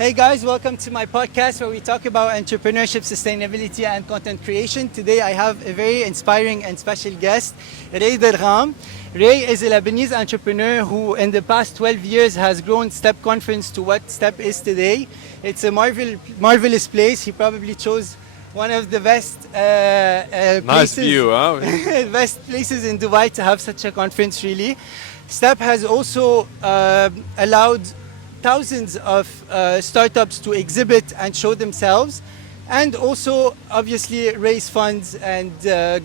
Hey guys, welcome to my podcast where we talk about entrepreneurship, sustainability, and content creation. Today I have a very inspiring and special guest, Ray Dergham. Ray is a Lebanese entrepreneur who in the past 12 years has grown Step Conference to what Step is today. It's a marvelous place. He probably chose one of the best Nice places, view, huh? best places in Dubai to have such a conference really. Step has also allowed thousands of startups to exhibit and show themselves, and also obviously raise funds and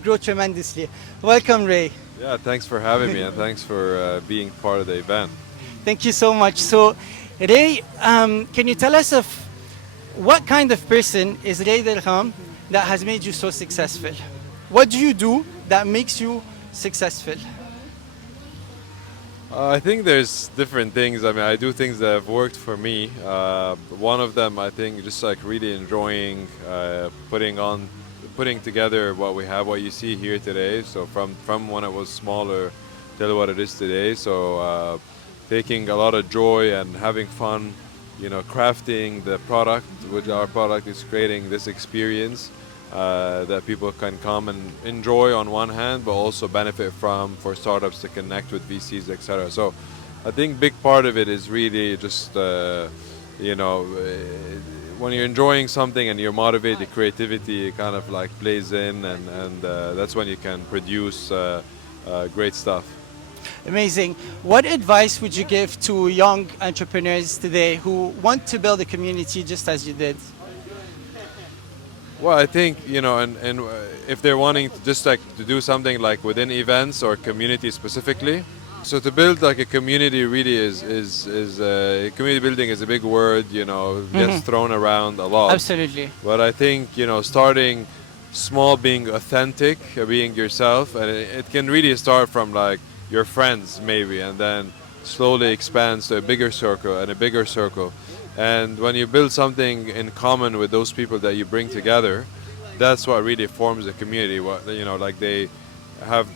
grow tremendously. Welcome, Ray. Yeah, thanks for having me and thanks for being part of the event. Thank you so much. So, Ray, can you tell us of what kind of person is Ray Dergham that has made you so successful? What do you do that makes you successful? I think there's different things. I mean, I do things that have worked for me. One of them, I think, just like really enjoying putting together what we have, what you see here today. So from when it was smaller till what it is today. So taking a lot of joy and having fun, crafting the product, which our product is creating this experience that people can come and enjoy on one hand, but also benefit from for startups to connect with VCs, etc. So I think big part of it is really just, when you're enjoying something and you're motivated, creativity kind of like plays in, and that's when you can produce great stuff. Amazing. What advice would you give to young entrepreneurs today who want to build a community just as you did? Well, I think, and if they're wanting to just like to do something like within events or community specifically, so to build like a community really is community building is a big word, gets thrown around a lot. Absolutely. But I think, starting small, being authentic, being yourself, and it can really start from like your friends maybe, and then slowly expands to a bigger circle and a bigger circle. And when you build something in common with those people that you bring together, that's what really forms a community. Like they have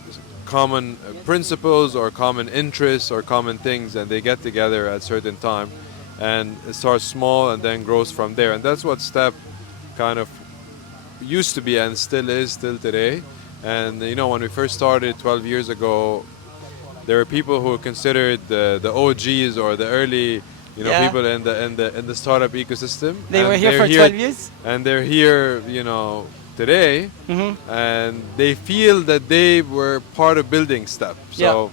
common principles or common interests or common things, and they get together at a certain time, and it starts small and then grows from there. And that's what Step kind of used to be and still is today. And when we first started 12 years ago, there were people who were considered the OGs or the early people in the startup ecosystem. They were here for 12 years? And they're here, today, and they feel that they were part of building Step. So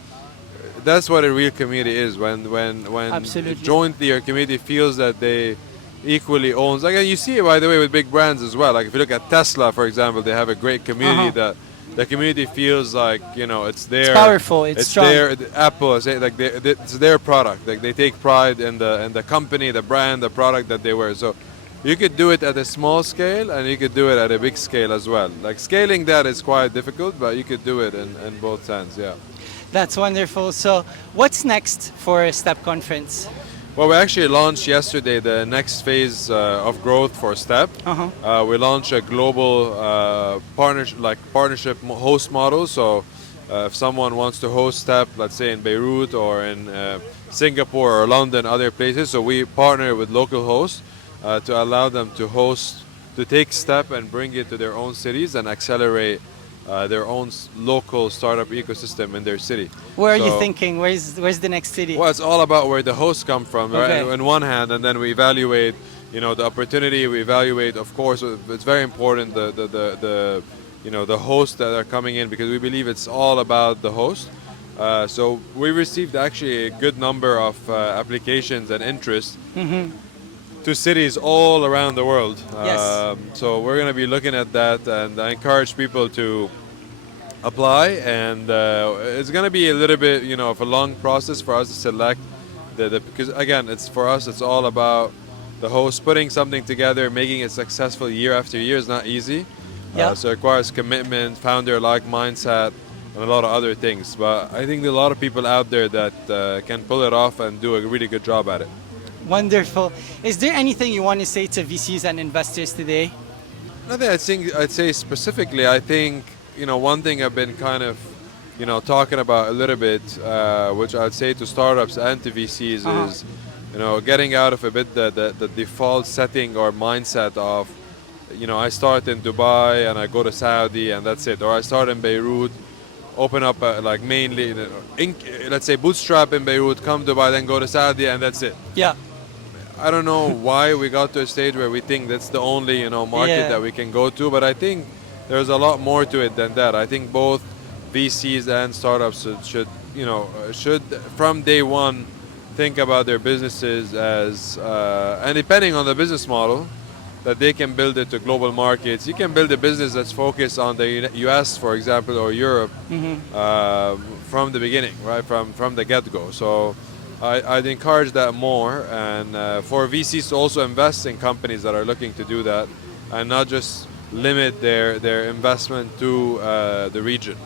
that's what a real community is. When Absolutely. jointly your community feels that they equally owns. Like you see it, by the way, with big brands as well. Like if you look at Tesla, for example, they have a great community that the community feels like it's their. It's powerful. It's strong. Their Apple. It's their product. Like they take pride in the company, the brand, the product that they wear. So you could do it at a small scale, and you could do it at a big scale as well. Like scaling that is quite difficult, but you could do it in both ends. Yeah. That's wonderful. So, what's next for Step Conference? Well, we actually launched yesterday the next phase of growth for Step. We launched a global partnership host model. So if someone wants to host Step, let's say in Beirut or in Singapore or London, other places, so we partner with local hosts to allow them to take Step and bring it to their own cities and accelerate their own local startup ecosystem in their city. Where are you thinking? Where's the next city? Well, it's all about where the hosts come from, okay. right? On one hand, and then we evaluate, the opportunity. We evaluate, of course, it's very important the hosts that are coming in, because we believe it's all about the host. So we received actually a good number of applications and interest to cities all around the world. Yes. So we're going to be looking at that, and I encourage people to apply, and it's going to be a little bit of a long process for us to select because again, it's for us, it's all about the host putting something together, making it successful year after year is not easy. So it requires commitment, founder-like mindset, and a lot of other things, but I think there are a lot of people out there that can pull it off and do a really good job at it. Wonderful. Is there anything you want to say to VCs and investors today? Nothing. I'd say specifically. I think one thing I've been kind of talking about a little bit, which I'd say to startups and to VCs is getting out of a bit the default setting or mindset of, I start in Dubai and I go to Saudi and that's it, or I start in Beirut, open up like mainly, let's say bootstrap in Beirut, come Dubai, then go to Saudi and that's it. Yeah. I don't know why we got to a stage where we think that's the only market Yeah. that we can go to, but I think there's a lot more to it than that. I think both VCs and startups should from day one think about their businesses as and depending on the business model, that they can build it to global markets. You can build a business that's focused on the US, for example, or Europe from the beginning, right, from the get-go. So I'd encourage that more, and for VCs to also invest in companies that are looking to do that, and not just limit their investment to the region.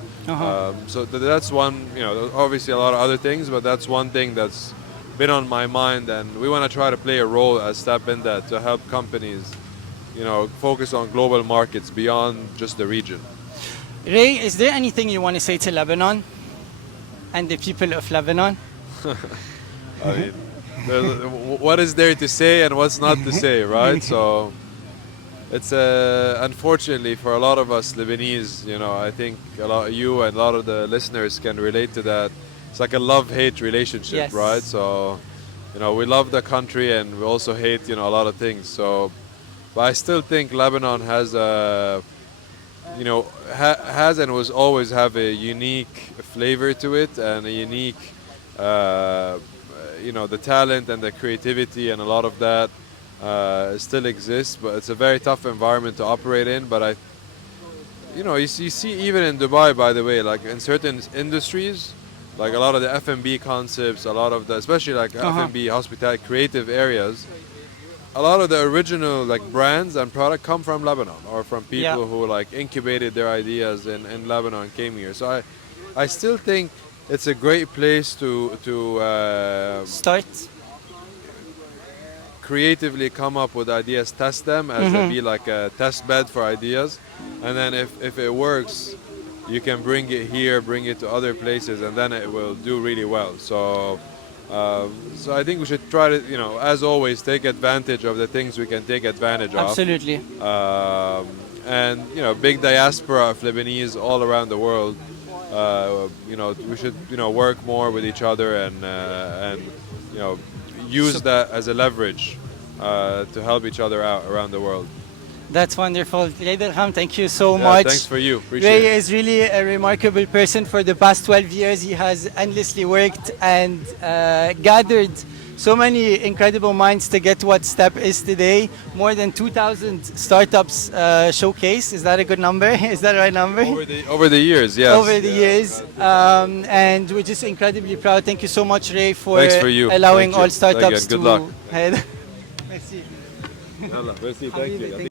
So that's one, obviously a lot of other things, but that's one thing that's been on my mind, and we want to try to play a role as Step in that to help companies, focus on global markets beyond just the region. Ray, is there anything you want to say to Lebanon and the people of Lebanon? I mean, what is there to say and what's not to say, right? So it's unfortunately for a lot of us Lebanese, I think you and a lot of the listeners can relate to that. It's like a love-hate relationship, Yes. right? So, we love the country and we also hate, a lot of things. So, but I still think Lebanon has has and will always have a unique flavor to it, and a unique, the talent and the creativity and a lot of that still exists. But it's a very tough environment to operate in. But you see even in Dubai, by the way, like in certain industries, like a lot of the F&B concepts, a lot of the, especially like F&B, hospitality, creative areas, a lot of the original like brands and product come from Lebanon, or from people who like incubated their ideas in Lebanon and came here. So I still think it's a great place to Start. creatively come up with ideas, test them as be like a test bed for ideas, and then if it works, you can bring it here, bring it to other places, and then it will do really well. So I think we should try to, as always, take advantage of the things we can take advantage of. Absolutely. And big diaspora of Lebanese all around the world. We should work more with each other and use that as a leverage to help each other out around the world. That's wonderful. Ray Dergham, thank you so Yeah, much. thanks for you. Appreciate Ray it. is really a remarkable person. For the past 12 years, he has endlessly worked and gathered so many incredible minds to get what Step is today. More than 2,000 startups showcase. Is that a good number? Is that the right number? Over the years, yes. Over the years. And we're just incredibly proud. Thank you so much, Ray, for Thanks for you. allowing Thank you. all startups Again, good to luck. head. Merci. Merci, thank you.